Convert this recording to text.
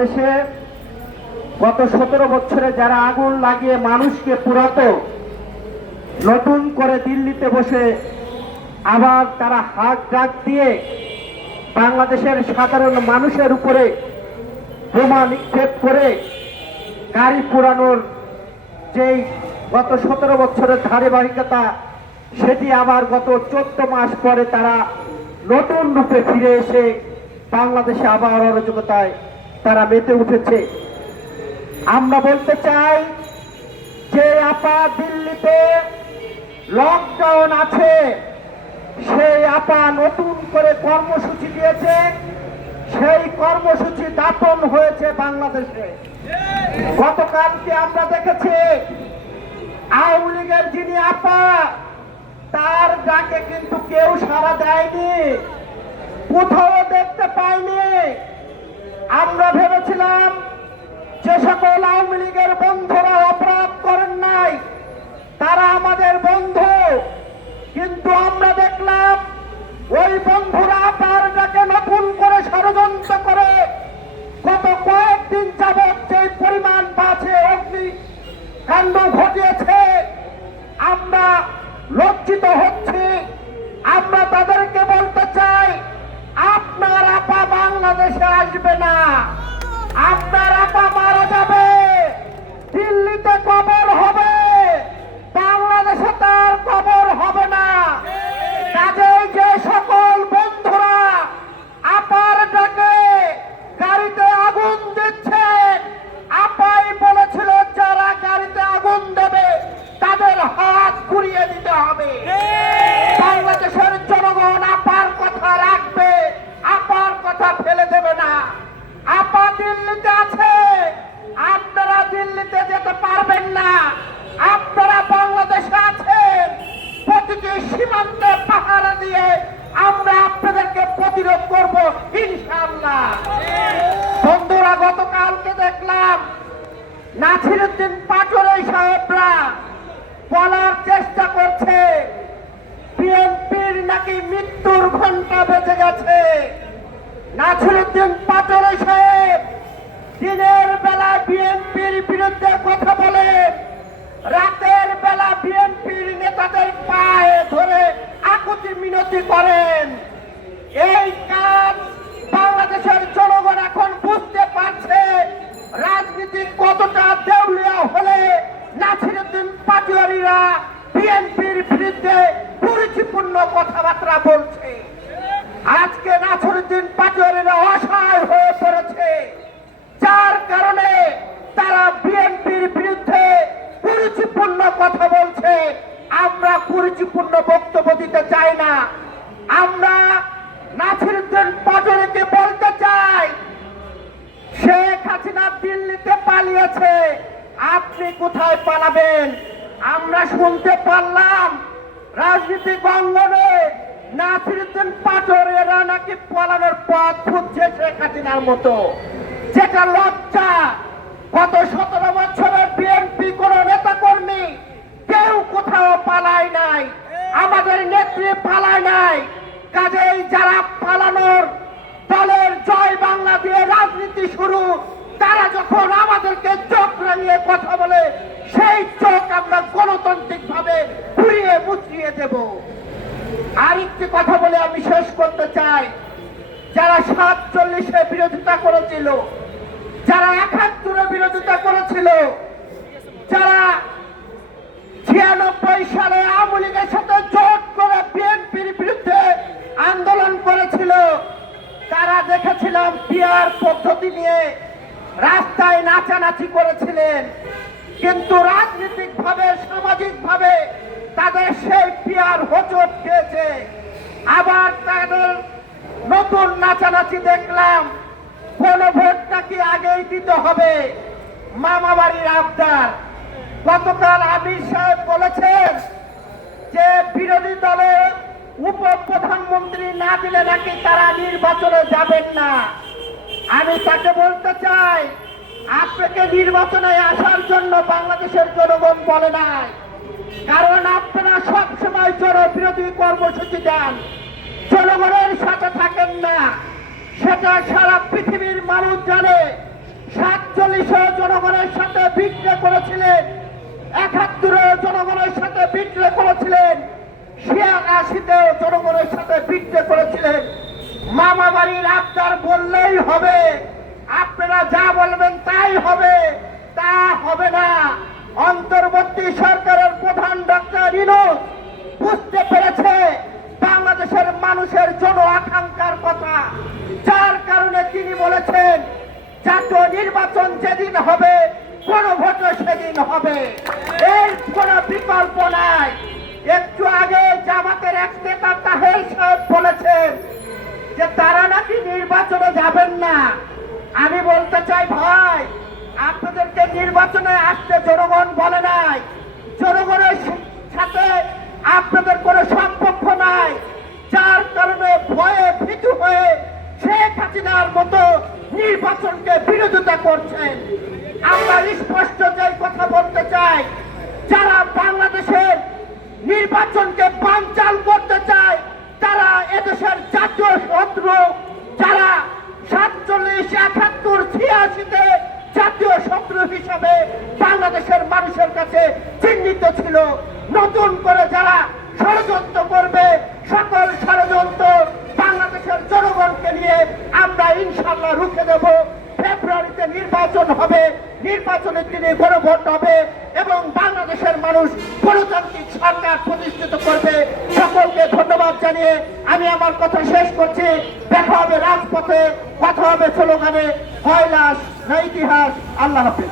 দেশে গত সতেরো বছরে যারা আগুন লাগিয়ে মানুষকে পুরাতো, নতুন করে দিল্লিতে বসে আবার তারা হাত ডাক দিয়ে বাংলাদেশের সাধারণ মানুষের উপরে বোমা নিক্ষেপ করে গাড়ি পোড়ানোর যেই গত সতেরো বছরের ধারাবাহিকতা, সেটি আবার গত চোদ্দ মাস পরে তারা নতুন রূপে ফিরে এসে বাংলাদেশে আবার অরাজকতায় তারা মেতে উঠেছে। আমরা বলতে চাই যে আপা দিল্লিতে লকডাউন আছে, সেই আপা নতুন করে কর্মসূচি দিয়েছে, সেই কর্মসূচি দাপন হয়েছে বাংলাদেশে। গতকালকে আমরা দেখেছি আওয়ামী লীগের যিনি আপা, তার ডাকে কিন্তু কেউ সাড়া দেয়নি, কোথাও দেখতে পাইনি। আমরা ভেবেছিলাম যে সকল আওয়ামী লীগের বন্ধুরা অপরাধ করেন নাই। তারা আমাদের বন্ধু। কিন্তু আমরা দেখলাম ওই বন্ধুরা তার নতুন করে ষড়যন্ত্র করে গত কয়েকদিন যাবৎ যে পরিমাণ বাছে অগ্নি কাণ্ড ঘটিয়েছে, আমরা লজ্জিত হচ্ছি। আমরা তাদেরকে বলতে চাই, আপনার আপা বাংলাদেশে আসবে না। আপনার আপা মারা যাবে দিল্লিতে কবর হবে বাংলাদেশে তার কবর হবে না কাজেই যে সকল বন্ধুরা আপার ডাকে গাড়িতে আগুন দিচ্ছে আপাই বলেছিল যারা গাড়িতে আগুন দেবে তাদের হাত ঘুরিয়ে দিতে হবে বাংলাদেশের জনগণ আপার কথা রাখবে আপার কথা ফেলে দেবে না আপা দিল্লিতে আছে আপনারা দিল্লিতে যেতে পারবেন না আপনারা বাংলাদেশে আছেন প্রতিটি সীমান্তে পাহারা দিয়ে আমরা আপনাদেরকে প্রতিরোধ করব, ইনশাআল্লাহ। বন্ধুরা, গতকালকে দেখলাম নাসিরুদ্দিন পাটোয়ারি সাহেবরা বলার চেষ্টা করছে, বিএনপির নাকি মৃত্যুর ঘণ্টা বেজে গেছে। নাসিরুদ্দিন পাটোয়ারি সাহেব দিনের বেলা বিএনপির বিরুদ্ধে কথা মিনতি করেন। এই কাজ বাংলাদেশের জনগণ এখন বুঝতে পারছে। রাজনীতি কতটা দেউলিয়া হলে নাসিরুদ্দিন পাটিয়ারিরা বিএনপির বিরুদ্ধে পরিচিপূর্ণ কথাবার্তা বলছে। আজকে নাসিরুদ্দিন পাটোয়ারিরা অসহায় হয়ে পড়েছে যার কারণে তারা বিএনপির বিরুদ্ধে কুরুচিপূর্ণ কথা বলছে আমরা কুরুচিপূর্ণ বক্তব্য দিতে চাই না আমরা নাসিরুদ্দিন পাটোয়ারিকে বলতে চাই শেখ হাসিনা দিল্লিতে পালিয়েছে আপনি পালাবেন আমরা শুনতে পারলাম রাজনীতিক অঙ্গনে নাসিরুদ্দিন পাটোয়ারিরা নাকি পালানোর পথ খুঁজছে শেখ হাসিনার মতো। যেটা লজ্জা, গত সতেরো বছরের বিএনপি কোন নেতা কর্মী কেউ কোথাও পালায় নাই, আমাদের নেত্রী পালায় নাই। কাজেই যারা পালানোর দলের জয় বাংলা দিয়ে রাজনীতি শুরু, তারা যখন আমাদেরকে চোখ রাঙিয়ে কথা বলে গণতান্ত্রিক ভাবে ঘুরিয়ে মুচিয়ে দেব। আরেকটি কথা বলে আমি শেষ করতে চাই। যারা সাতচল্লিশে বিরোধিতা করেছিল, যারা একাত্তরে বিরোধিতা করেছিল, যারা ছিয়ানব্বই সালে আওয়ামী লীগের সাথে জোট করে বিএনপির বিরুদ্ধে আন্দোলন করেছিল, তারা দেখেছিলাম পিয়ার পদ্ধতি নিয়ে রাস্তায় নাচানাচি করেছিলেন। কিন্তু রাজনৈতিক ভাবে সামাজিক ভাবে তাদের সেই পিয়ার হোচট খেয়েছে। আবার তাদের নতুন নাচানাচি দেখলাম, কোন ভোটটা কি আগেই দিতে হবে? মামা বাড়ির আবদার। গতকাল আমির সাহেব বলেছেন যে, বিরোধী দলের উপ প্রধানমন্ত্রী না দিলে নাকি তারা নির্বাচনে যাবেন না। আমি তাকে বলতে চাই আপনাকে নির্বাচনে আসার জন্য বাংলাদেশের জনগণ বলে নাই। কারণ আপনারা সবসময় জনবিরোধী কর্মসূচি দেন। জনগণের সাথে থাকেন না। সেটা সারা পৃথিবীর মানুষ জানে। সাতচল্লিশে জনগণের সাথে বিক্রে করেছিলেন। একাত্তরে জনগণের সাথে বিক্রে করেছিলেন। ছিয়াশিতেও জনগণের সাথে বিক্রে করেছিলেন। মামা বাড়ির আবদার বললেই হবে। যা বলবেন তাই হবে, তা হবে না। অন্তর্বর্তী সরকারের প্রধান ডক্টর ইনুস বুঝতে পেরেছে বাংলাদেশের মানুষের জন আকাঙ্ক্ষার কথা। যার কারণে তিনি বলেছেন, জাতীয় নির্বাচন যেদিন হবে, কোন ভোট সেদিন হবে। এর কোন বিকল্প নাই। একটু আগে জামাতের এক নেতা তাহের সাহেব বলেছেন যে, তারা নাকি নির্বাচনে যাবেন না। আমি বলতে চাই ভাই, আপনাদেরকে নির্বাচনে আসতে জনগণ বলে নাই। জনগণের সাথে আপনাদের কোনো সম্পর্ক নাই, যার কারণে ভয়ে ভীতু হয়ে শেখ হাসিনার মতো নির্বাচনকে বিরোধিতা করছেন। আমরা স্পষ্ট যে কথা বলতে চাই, যারা বাংলাদেশের নির্বাচনকে বানচাল করতে চায় তারা এদেশের জাতীয় শত্রু যারা সাতচল্লিশ একাত্তর ছিয়াশিতে জাতীয় শত্রু হিসাবে বাংলাদেশের মানুষের কাছে চিহ্নিত ছিল নতুন করে যারা ষড়যন্ত্র করবে, সকল ষড়যন্ত্র বাংলাদেশের জনগণকে নিয়ে আমরা ইনশাল্লাহ রুখে দেব। ফেব্রুয়ারিতে নির্বাচন হবে, নির্বাচনের দিনে গণভোট হবে এবং বাংলাদেশের মানুষ গণতান্ত্রিক সরকার প্রতিষ্ঠিত করবে। সকলকে ধন্যবাদ জানিয়ে আমি আমার কথা শেষ করছি। দেখা হবে রাজপথে, কথা হবে স্লোগানে। হয় লাশ না ইতিহাস, আল্লাহ হাফিজ।